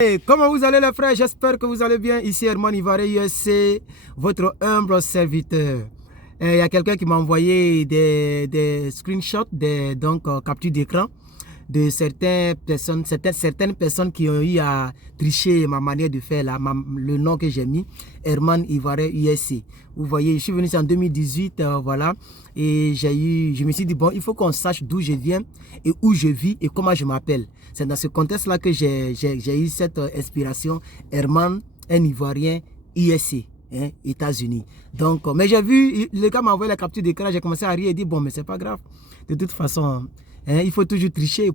Hey, comment vous allez les frères? J'espère que vous allez bien. Ici Herman Ivaré USC, votre humble serviteur. Il y a quelqu'un qui m'a envoyé des screenshots, capture d'écran de certaines personnes qui ont eu à tricher ma manière de faire, le nom que j'ai mis, Herman Ivaré USC. Vous voyez, je suis venu en 2018, voilà, et je me suis dit, bon, il faut qu'on sache d'où je viens et où je vis et comment je m'appelle. C'est dans ce contexte-là que j'ai eu cette inspiration, Herman, un Ivoirien USC. Hein, États-Unis. Donc, mais j'ai vu, le gars m'a envoyé la capture d'écran, j'ai commencé à rire et dit, bon, mais c'est pas grave. De toute façon, hein, il faut toujours tricher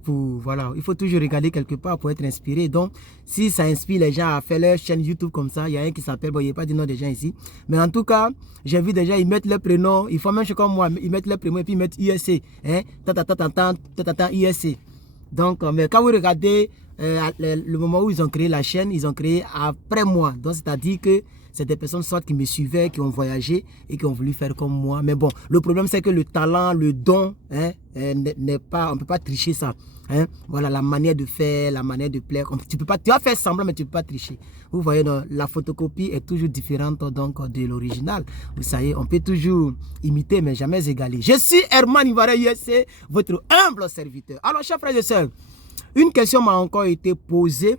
il faut toujours regarder quelque part pour être inspiré. Donc, si ça inspire les gens à faire leur chaîne YouTube comme ça, il y a un qui s'appelle, bon, il n'y a pas de nom des gens ici. Mais en tout cas, j'ai vu déjà, ils mettent leur prénom, ils font même chose comme moi, ils mettent leur prénom et puis ils mettent USC, hein, USC. Donc, mais quand vous regardez le moment où ils ont créé la chaîne, ils ont créé après moi. Donc, c'est-à-dire que c'est des personnes soit qui me suivaient, qui ont voyagé et qui ont voulu faire comme moi. Mais bon, le problème c'est que le talent, le don, hein, n'est pas, on ne peut pas tricher ça. Hein. Voilà, la manière de faire, la manière de plaire. Tu vas faire semblant, mais tu ne peux pas tricher. Vous voyez, donc, la photocopie est toujours différente donc, de l'original. Vous savez, on peut toujours imiter, mais jamais égaler. Je suis Herman Ivaré USC, votre humble serviteur. Alors, chers frères et sœurs, une question m'a encore été posée.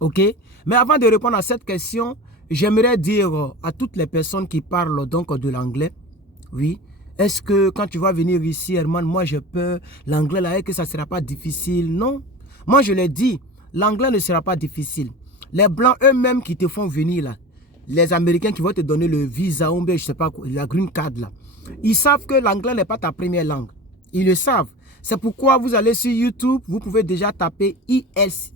OK? Mais avant de répondre à cette question, j'aimerais dire à toutes les personnes qui parlent donc de l'anglais, oui, est-ce que quand tu vas venir ici, Herman, moi j'ai peur, l'anglais là, que ça ne sera pas difficile? Non. Moi je l'ai dit, l'anglais ne sera pas difficile. Les blancs eux-mêmes qui te font venir là, les Américains qui vont te donner le visa, ou bien je sais pas quoi, la green card là, ils savent que l'anglais n'est pas ta première langue. Ils le savent. C'est pourquoi vous allez sur YouTube, vous pouvez déjà taper ILS.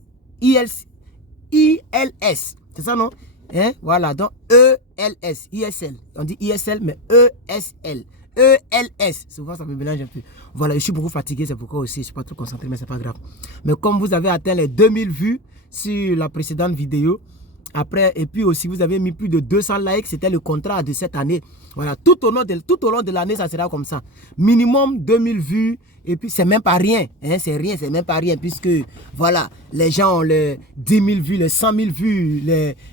C'est ça non? Hein? Voilà, donc ELS, ISL. On dit ISL, mais ESL. ELS. Souvent, ça me mélange un peu. Voilà, je suis beaucoup fatigué, c'est pourquoi aussi, je ne suis pas trop concentré, mais ce n'est pas grave. Mais comme vous avez atteint les 2000 vues sur la précédente vidéo, après, et puis aussi, vous avez mis plus de 200 likes, c'était le contrat de cette année. Voilà, tout au long de l'année, ça sera comme ça. Minimum 2000 vues, et puis c'est même pas rien. Hein, c'est rien, c'est même pas rien, puisque, voilà, les gens ont les 10 000 vues, les 100 000 vues,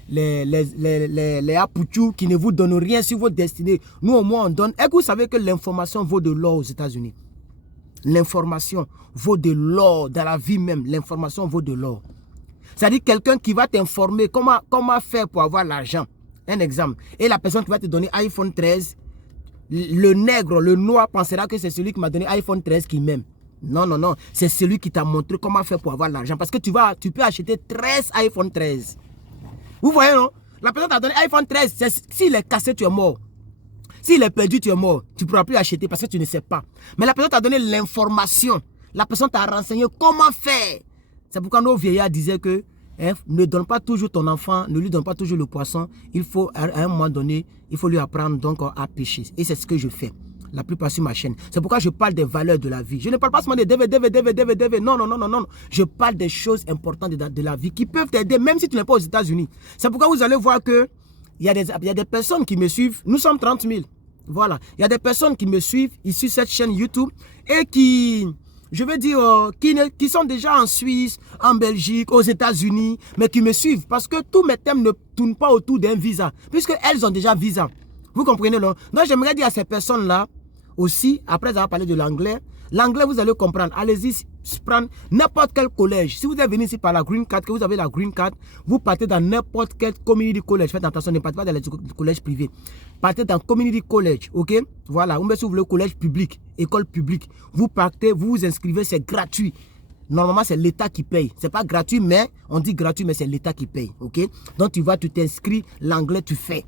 les apouchous qui ne vous donnent rien sur votre destinée. Nous, au moins, on donne. Et que vous savez que l'information vaut de l'or aux États-Unis. L'information vaut de l'or dans la vie même. L'information vaut de l'or. C'est-à-dire quelqu'un qui va t'informer comment faire pour avoir l'argent. Un exemple. Et la personne qui va te donner iPhone 13, le nègre, le noir pensera que c'est celui qui m'a donné iPhone 13 qui m'aime. Non, non, non. C'est celui qui t'a montré comment faire pour avoir l'argent. Parce que tu peux acheter 13 iPhone 13. Vous voyez, non? La personne t'a donné iPhone 13. S'il est cassé, tu es mort. S'il est perdu, tu es mort. Tu ne pourras plus acheter parce que tu ne sais pas. Mais la personne t'a donné l'information. La personne t'a renseigné comment faire. C'est pourquoi nos vieillards disaient que ne donne pas toujours ton enfant, ne lui donne pas toujours le poisson. Il faut, à un moment donné, il faut lui apprendre donc à pêcher. Et c'est ce que je fais la plupart sur ma chaîne. C'est pourquoi je parle des valeurs de la vie. Je ne parle pas seulement des DV. Non, non, non, non, non. Je parle des choses importantes de la vie qui peuvent t'aider, même si tu n'es pas aux États-Unis. C'est pourquoi vous allez voir que il y a des personnes qui me suivent. Nous sommes 30 000. Voilà. Il y a des personnes qui me suivent ici sur cette chaîne YouTube et qui... je veux dire, qui sont déjà en Suisse, en Belgique, aux États-Unis, mais qui me suivent parce que tous mes thèmes ne tournent pas autour d'un visa, puisqu'elles ont déjà visa. Vous comprenez, non? Donc, j'aimerais dire à ces personnes-là aussi, après avoir parlé de l'anglais, l'anglais, vous allez comprendre. Allez-y, prendre n'importe quel collège. Si vous êtes venu ici par la green card, que vous avez la green card, vous partez dans n'importe quel community college. Faites attention, ne partez pas dans les collèges privés. Partez dans community college, ok? Voilà, ou bien si vous voulez le collège public, école publique. Vous partez, vous vous inscrivez, c'est gratuit. Normalement, c'est l'État qui paye. C'est pas gratuit, mais on dit gratuit, mais c'est l'État qui paye, ok? Donc, tu t'inscris, l'anglais, tu fais.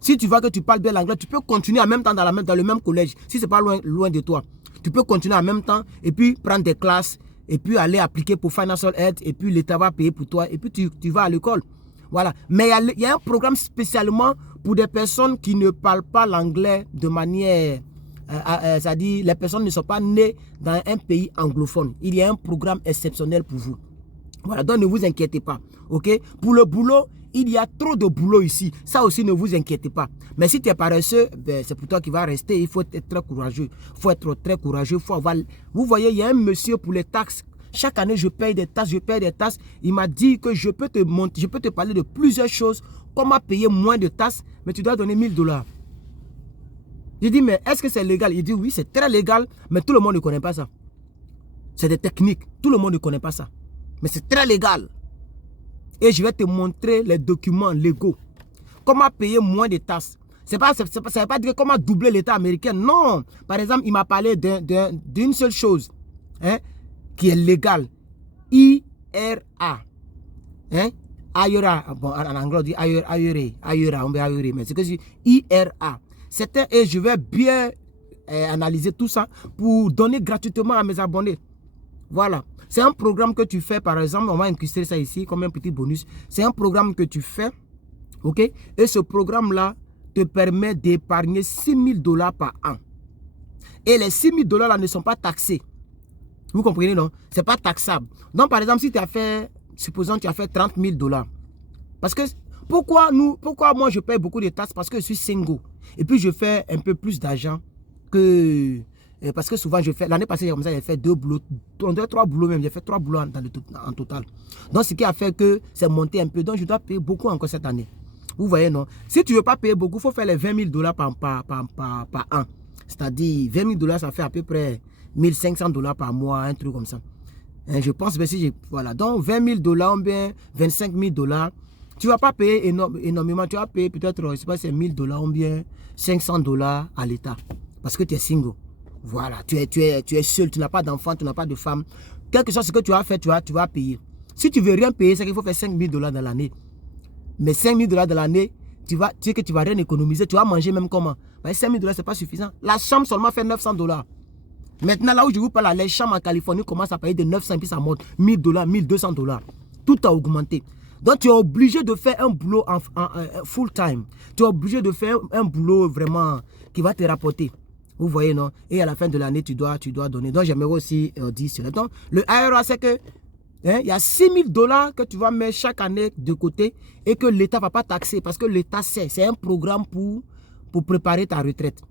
Si tu vois que tu parles bien l'anglais, tu peux continuer en même temps dans le même collège. Si c'est pas loin de toi. Tu peux continuer en même temps et puis prendre des classes et puis aller appliquer pour Financial Aid et puis l'État va payer pour toi et puis tu vas à l'école. Voilà. Mais il y a un programme spécialement pour des personnes qui ne parlent pas l'anglais de manière... c'est-à-dire les personnes ne sont pas nées dans un pays anglophone. Il y a un programme exceptionnel pour vous. Voilà, donc ne vous inquiétez pas. Ok? Pour le boulot, il y a trop de boulot ici. Ça aussi, ne vous inquiétez pas. Mais si tu es paresseux, ben, c'est pour toi qui va rester. Il faut être très courageux. Il faut être très courageux. Faut avoir... Vous voyez, il y a un monsieur pour les taxes Chaque année, je paye des taxes, je paye des taxes. Il m'a dit que je peux te parler de plusieurs choses. Comment payer moins de taxes, mais tu dois donner 1000 $. J'ai dit, mais est-ce que c'est légal? Il dit, oui, c'est très légal, mais tout le monde ne connaît pas ça. C'est des techniques. Tout le monde ne connaît pas ça. Mais c'est très légal. Et je vais te montrer les documents légaux. Comment payer moins de taxes. Ça ne veut pas dire comment doubler l'État américain. Non. Par exemple, il m'a parlé d'une seule chose, hein, qui est légale. IRA. Hein? IRA. Bon, en anglais, on dit IRA. On dit IRA. Mais c'est que c'est IRA. Et je vais bien analyser tout ça pour donner gratuitement à mes abonnés. Voilà. C'est un programme que tu fais, par exemple, on va incruster ça ici comme un petit bonus. C'est un programme que tu fais, ok? Et ce programme-là te permet d'épargner 6 000 $ par an. Et les 6 000 $ là ne sont pas taxés. Vous comprenez, non? Ce n'est pas taxable. Donc, par exemple, si tu as fait, supposons que tu as fait 30 000 $. Parce que, pourquoi moi je paye beaucoup de taxes? Parce que je suis single. Et puis, je fais un peu plus d'argent que... Parce que souvent, je fais... L'année passée, comme ça, j'ai fait 2 boulots, 3 boulots même. J'ai fait 3 boulots en total. Donc, ce qui a fait que c'est monté un peu. Donc, je dois payer beaucoup encore cette année. Vous voyez, non? Si tu ne veux pas payer beaucoup, il faut faire les 20 000 $ par an. C'est-à-dire, 20 000 $, ça fait à peu près 1 500 $ par mois, un truc comme ça. Et je pense que si j'ai... Voilà. Donc, 20 000 $ ou bien 25 000 $, tu ne vas pas payer énormément. Tu vas payer peut-être, je ne sais pas, c'est 1 000 $ ou bien 500 $ à l'État. Parce que tu es single. Voilà, tu es seul, tu n'as pas d'enfant, tu n'as pas de femme. Quelque chose que tu as fait, tu vas payer. Si tu ne veux rien payer, c'est qu'il faut faire 5 000 $ dans l'année. Mais 5 000 $ dans l'année, tu sais que tu ne vas rien économiser, tu vas manger même comment? 5 000 $, ce n'est pas suffisant. La chambre seulement fait 900 $. Maintenant, là où je vous parle, les chambres en Californie commencent à payer de 900 et puis ça monte 1 000 $, 1 200 $. Tout a augmenté. Donc, tu es obligé de faire un boulot en full time. Tu es obligé de faire un boulot vraiment qui va te rapporter. Vous voyez, non? Et à la fin de l'année, tu dois donner. Donc, j'aimerais aussi dire cela. Donc, le IRA, c'est que il y a 6 000 $ que tu vas mettre chaque année de côté et que l'État ne va pas taxer parce que l'État sait. C'est un programme pour préparer ta retraite.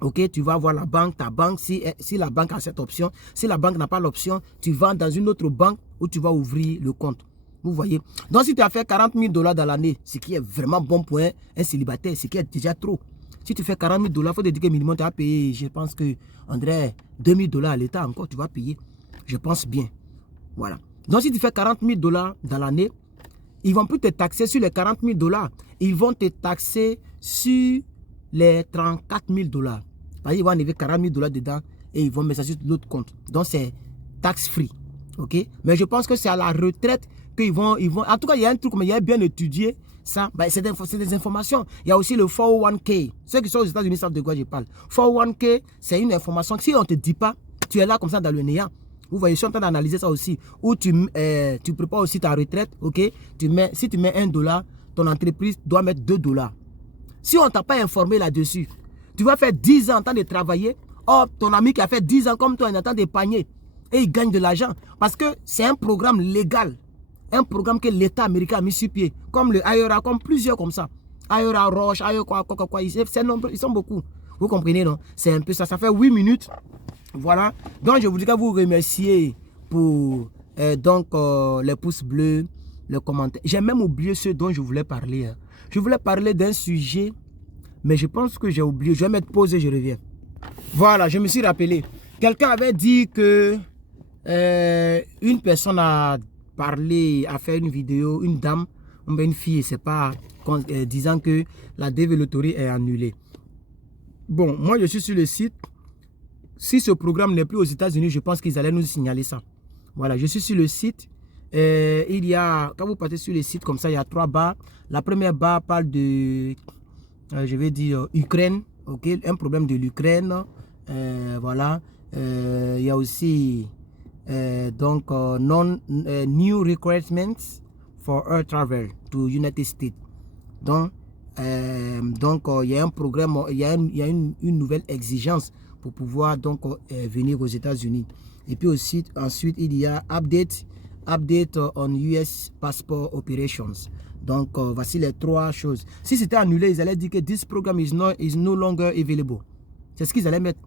Ok, tu vas voir la banque, ta banque, si la banque a cette option. Si la banque n'a pas l'option, tu vas dans une autre banque où tu vas ouvrir le compte. Vous voyez? Donc, si tu as fait 40 000 $ dans l'année, ce qui est vraiment bon pour un célibataire, ce qui est déjà trop. Si tu fais 40 000 $, il faut te dire que minimum tu vas payer, je pense que, André, 2 000 $ à l'État encore, tu vas payer. Je pense bien. Voilà. Donc, si tu fais 40 000 $ dans l'année, ils ne vont plus te taxer sur les 40 000 $. Ils vont te taxer sur les 34 000 $. Ils vont enlever 40 000 $ dedans et ils vont mettre ça sur l'autre compte. Donc, c'est tax free. OK? Mais je pense que c'est à la retraite qu'ils vont... En tout cas, il y a un truc, mais il y a bien étudié. Ça, c'est des informations. Il y a aussi le 401k. Ceux qui sont aux États-Unis savent de quoi je parle. 401k, c'est une information. Si on ne te dit pas, tu es là comme ça dans le néant. Vous voyez, je suis en train d'analyser ça aussi. Où tu prépares aussi ta retraite. Ok, si tu mets 1 $, ton entreprise doit mettre 2 $. Si on ne t'a pas informé là-dessus, tu vas faire 10 ans en train de travailler. Or, ton ami qui a fait 10 ans comme toi, il est en train d'épargner. Et il gagne de l'argent. Parce que c'est un programme légal. Un programme que l'État américain a mis sur pied, comme le IRA, comme plusieurs comme ça. IRA Roche, IRA quoi, ils sont beaucoup. Vous comprenez, non? C'est un peu ça, ça fait 8 minutes. Voilà. Donc, je voudrais vous remercier pour les pouces bleus, les commentaires. J'ai même oublié ce dont je voulais parler. Je voulais parler d'un sujet, mais je pense que j'ai oublié. Je vais mettre pause et je reviens. Voilà, je me suis rappelé. Quelqu'un avait dit que une personne a fait une vidéo, une dame, une fille, c'est pas disant que la développeur est annulée. Bon, moi je suis sur le site. Si ce programme n'est plus aux États-Unis, je pense qu'ils allaient nous signaler ça. Voilà, je suis sur le site. Il y a, quand vous partez sur le site comme ça, il y a 3 barres. La première barre parle de, je vais dire, Ukraine. Ok, un problème de l'Ukraine. Voilà. Il y a aussi new requirements for air travel to United States. Donc il y a un programme, il y a une nouvelle exigence pour pouvoir venir aux États-Unis. Et puis aussi, ensuite, il y a update on US passport operations. Donc voici les 3 choses. Si c'était annulé, ils allaient dire que this program is no longer available. C'est ce qu'ils allaient mettre.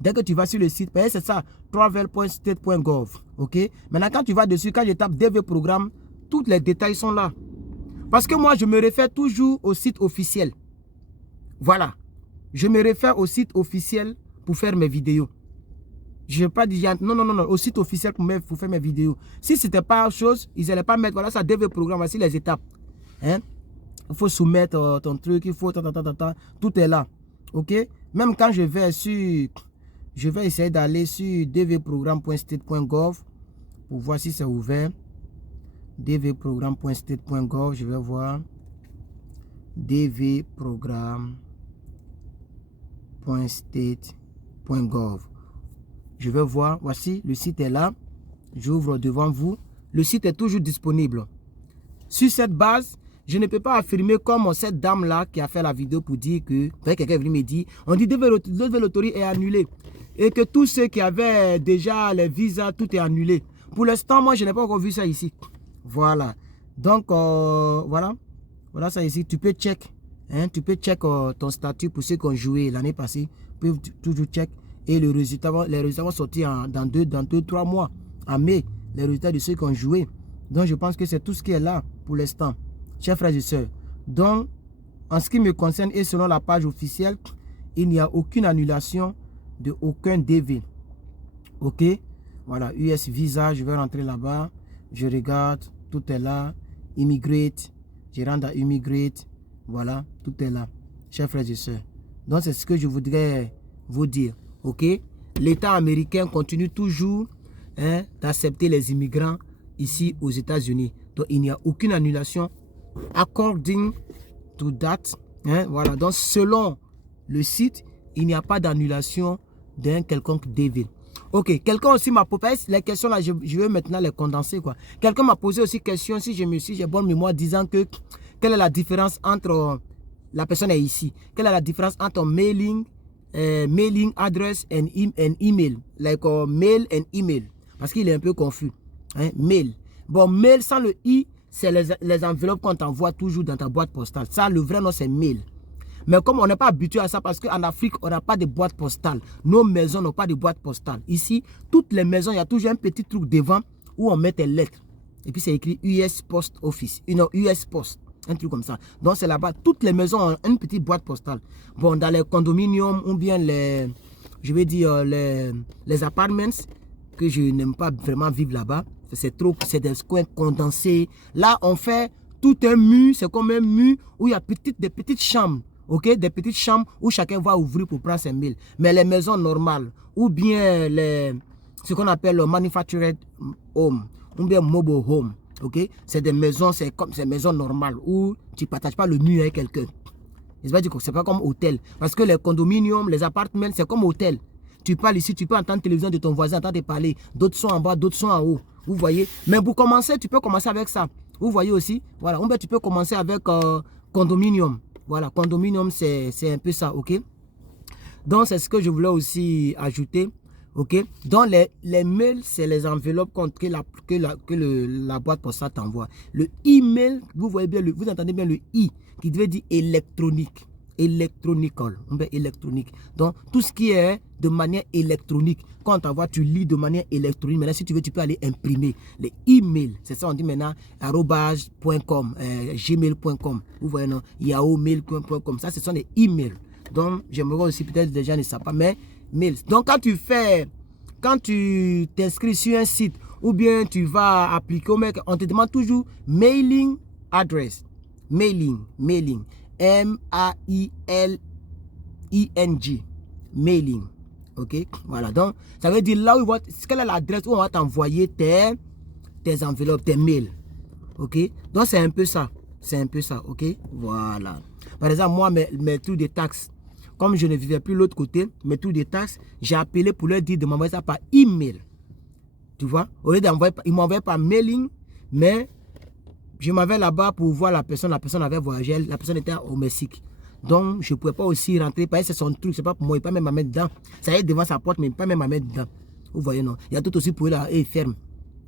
Dès que tu vas sur le site, c'est ça, travel.state.gov. Ok? Maintenant, quand tu vas dessus, quand je tape DV Programme, tous les détails sont là. Parce que moi, je me réfère toujours au site officiel. Voilà. Je me réfère au site officiel pour faire mes vidéos. Je n'ai pas dit, non, au site officiel pour faire mes vidéos. Si ce n'était pas chose, ils n'allaient pas mettre, voilà, ça DV Programme, voici les étapes. Hein? Il faut soumettre ton truc, il faut, tout est là. Ok? Même quand je vais sur, je vais essayer d'aller sur dvprogramme.state.gov pour voir si c'est ouvert. dvprogramme.state.gov, je vais voir. dvprogramme.state.gov. Je vais voir, voici, le site est là. J'ouvre devant vous. Le site est toujours disponible. Sur cette base, je ne peux pas affirmer comme cette dame-là qui a fait la vidéo pour dire que, quelqu'un est venu me dire, on dit DV Lottery est annulé. Et que tous ceux qui avaient déjà les visas, tout est annulé. Pour l'instant, moi, je n'ai pas encore vu ça ici. Voilà. Donc, voilà. Voilà ça ici. Tu peux check. Hein, tu peux check ton statut pour ceux qui ont joué l'année passée. Tu peux toujours check. Et les résultats vont sortir dans 2-3 mois. En mai, les résultats de ceux qui ont joué. Donc, je pense que c'est tout ce qui est là pour l'instant. Chers frères et sœurs. Donc, en ce qui me concerne et selon la page officielle, il n'y a aucune annulation de aucun DV. Ok? Voilà, US Visa, je vais rentrer là-bas. Je regarde, tout est là. Immigrate, je rentre à Immigrate. Voilà, tout est là. Chers frères et sœurs. Donc, c'est ce que je voudrais vous dire. Ok? L'État américain continue toujours d'accepter les immigrants ici aux États-Unis. Donc, il n'y a aucune annulation. According to that, voilà. Donc, selon le site, il n'y a pas d'annulation d'un quelconque DV. Ok, quelqu'un aussi m'a posé les questions là, je vais maintenant les condenser quoi. Quelqu'un m'a posé aussi question si j'ai bonne mémoire disant que quelle est la différence entre la personne est ici, quelle est la différence entre mailing address and email, like mail and email, parce qu'il est un peu confus. Mail. Bon, mail sans le i, c'est les enveloppes qu'on t'envoie toujours dans ta boîte postale. Ça, le vrai nom, c'est mail. Mais comme on n'est pas habitué à ça, parce qu'en Afrique, on n'a pas de boîte postale. Nos maisons n'ont pas de boîte postale. Ici, toutes les maisons, il y a toujours un petit truc devant où on met tes lettres. Et puis, c'est écrit US Post Office. US Post. Un truc comme ça. Donc, c'est là-bas. Toutes les maisons ont une petite boîte postale. Bon, dans les condominiums ou bien je vais dire, les apartments, que je n'aime pas vraiment vivre là-bas. C'est des coins condensés. Là, on fait tout un mur. C'est comme un mur où il y a des petites chambres. Ok, des petites chambres où chacun va ouvrir pour prendre ses mails. Mais les maisons normales, ou bien ce qu'on appelle le manufactured home, ou bien mobile home, ok, c'est des maisons, c'est comme ces maisons normales où tu ne partages pas le mur avec quelqu'un. C'est pas comme hôtel. Parce que les condominiums, les appartements, c'est comme hôtel. Tu parles ici, tu peux entendre la télévision de ton voisin, entendre parler. D'autres sont en bas, d'autres sont en haut. Vous voyez. Mais pour commencer, tu peux commencer avec ça. Vous voyez aussi. Voilà. Ou bien tu peux commencer avec condominium. Voilà, condominium, c'est un peu ça, ok? Donc, c'est ce que je voulais aussi ajouter, ok? Donc, les mails, c'est les enveloppes que la boîte postale t'envoie. Le email, vous voyez bien, vous entendez bien le i, qui devait dire électronique. Electronical, électronique. Donc, tout ce qui est de manière électronique, quand on t'envoie, tu lis de manière électronique. Maintenant, si tu veux, tu peux aller imprimer les emails. C'est ça, on dit maintenant @.com, gmail.com. Vous voyez, non? yahoo.mail.com. Ça, ce sont des emails. Donc, j'aimerais aussi, peut-être des gens ne savent pas, mais mails. Donc, quand tu t'inscris sur un site ou bien tu vas appliquer au mec, on te demande toujours mailing address. Mailing. M-A-I-L-I-N-G. Mailing. Ok? Voilà. Donc, ça veut dire là où quelle est l'adresse où on va t'envoyer tes enveloppes, tes mails. Ok? Donc, c'est un peu ça. C'est un peu ça. Ok? Voilà. Par exemple, moi, mes trucs de taxes, comme je ne vivais plus de l'autre côté, mes trucs de taxes, j'ai appelé pour leur dire de m'envoyer ça par email. Tu vois? Au lieu d'envoyer, ils m'envoyaient par mailing, mais je m'avais là-bas pour voir la personne avait voyagé, la personne était au Mexique. Donc, je ne pouvais pas aussi rentrer, parce que c'est son truc, c'est pas pour moi, il ne peut pas même me mettre dedans. Ça y est devant sa porte, mais il ne peut pas même me mettre dedans. Vous voyez, non? Il y a tout aussi pour eux là, et il ferme.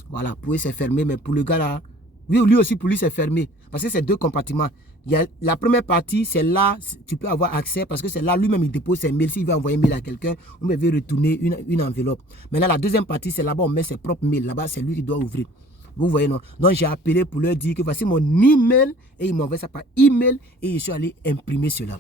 Voilà, pour eux c'est fermé, mais pour le gars là, Oui, lui aussi, pour lui, c'est fermé. Parce que c'est 2 compartiments. Il y a la première partie, c'est là, tu peux avoir accès parce que c'est là, lui-même, il dépose ses mails. S'il veut envoyer un mail à quelqu'un, on veut retourner une enveloppe. Maintenant, la deuxième partie, c'est là-bas, on met ses propres mails. Là-bas, c'est lui qui doit ouvrir. Vous voyez, non? Donc, j'ai appelé pour leur dire que voici mon email et ils m'ont envoyé ça par email et je suis allé imprimer cela.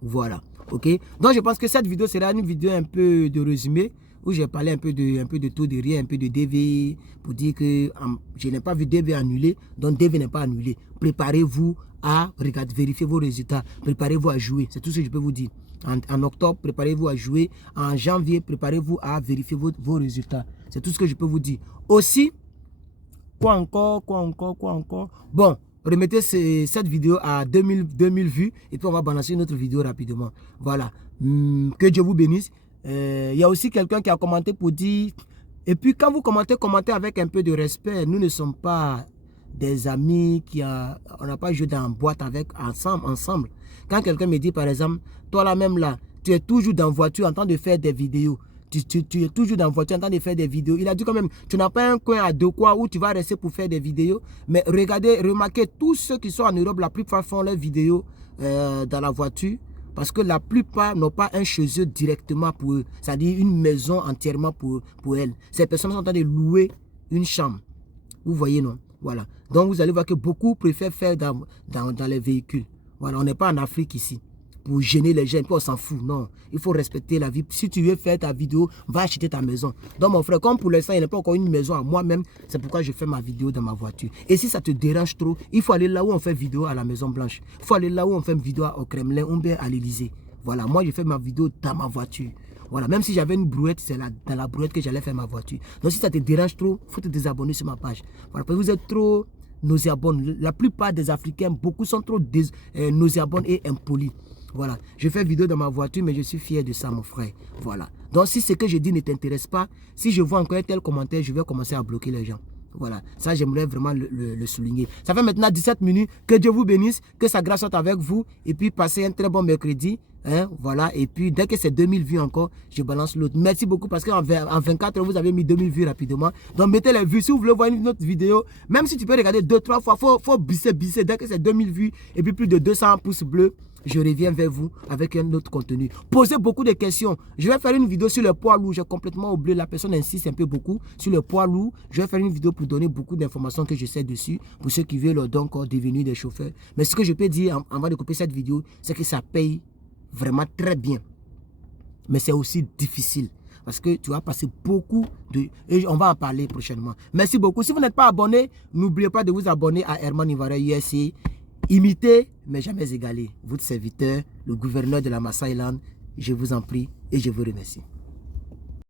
Voilà. OK? Donc, je pense que cette vidéo sera une vidéo un peu de résumé où j'ai parlé un peu de taux de rien, un peu de DV pour dire que je n'ai pas vu DV annulé, donc DV n'est pas annulé. Préparez-vous à regarder, vérifier vos résultats. Préparez-vous à jouer. C'est tout ce que je peux vous dire. En octobre, préparez-vous à jouer. En janvier, préparez-vous à vérifier vos résultats. C'est tout ce que je peux vous dire. Aussi, quoi encore? Bon, remettez cette vidéo à 2000 vues et puis on va balancer une autre vidéo rapidement. Voilà. Que Dieu vous bénisse. Il y a aussi quelqu'un qui a commenté pour dire... Et puis quand vous commentez avec un peu de respect. Nous ne sommes pas des amis on n'a pas joué dans une boîte ensemble. Quand quelqu'un me dit par exemple, toi là même là, tu es toujours dans la voiture en train de faire des vidéos. Tu es toujours dans la voiture en train de faire des vidéos. Il a dit quand même, tu n'as pas un coin à 2 coins où tu vas rester pour faire des vidéos. Mais regardez, remarquez, tous ceux qui sont en Europe, la plupart font leurs vidéos dans la voiture. Parce que la plupart n'ont pas un chez eux directement pour eux. C'est-à-dire une maison entièrement pour elles. Ces personnes sont en train de louer une chambre. Vous voyez, non? Voilà. Donc, vous allez voir que beaucoup préfèrent faire dans les véhicules. Voilà, on n'est pas en Afrique ici. Pour gêner les gens, puis on s'en fout. Non, il faut respecter la vie. Si tu veux faire ta vidéo, va acheter ta maison. Donc, mon frère, comme pour l'instant, il n'y a pas encore une maison à moi-même, c'est pourquoi je fais ma vidéo dans ma voiture. Et si ça te dérange trop, il faut aller là où on fait vidéo à la Maison Blanche. Il faut aller là où on fait une vidéo au Kremlin ou bien à l'Élysée. Voilà, moi, je fais ma vidéo dans ma voiture. Voilà, même si j'avais une brouette, c'est dans la brouette que j'allais faire ma voiture. Donc, si ça te dérange trop, il faut te désabonner sur ma page. Voilà, parce que vous êtes trop nauséabonds. La plupart des Africains, beaucoup sont trop nauséabonds et impolis. Voilà, je fais vidéo dans ma voiture, mais je suis fier de ça, mon frère. Voilà. Donc, si ce que je dis ne t'intéresse pas, si je vois encore un tel commentaire, je vais commencer à bloquer les gens. Voilà, ça j'aimerais vraiment le souligner. Ça fait maintenant 17 minutes. Que Dieu vous bénisse, que sa grâce soit avec vous. Et puis, passez un très bon mercredi. Hein, voilà, et puis dès que c'est 2000 vues encore, je balance l'autre. Merci beaucoup parce qu'en 24 heures, vous avez mis 2000 vues rapidement. Donc, mettez les vues. Si vous voulez voir une autre vidéo, même si tu peux regarder 2-3 fois, faut bisser. Dès que c'est 2000 vues et puis plus de 200 pouces bleus, je reviens vers vous avec un autre contenu. Posez beaucoup de questions. Je vais faire une vidéo sur le poids lourd. J'ai complètement oublié. La personne insiste un peu beaucoup sur le poids lourd. Je vais faire une vidéo pour donner beaucoup d'informations que je sais dessus. Pour ceux qui veulent donc devenir des chauffeurs. Mais ce que je peux dire avant de couper cette vidéo, c'est que ça paye vraiment très bien. Mais c'est aussi difficile. Parce que tu vas passer beaucoup de... Et on va en parler prochainement. Merci beaucoup. Si vous n'êtes pas abonné, n'oubliez pas de vous abonner à Herman Ivara USA. Imitez, mais jamais égalé. Votre serviteur, le gouverneur de la Maasai Land, je vous en prie et je vous remercie.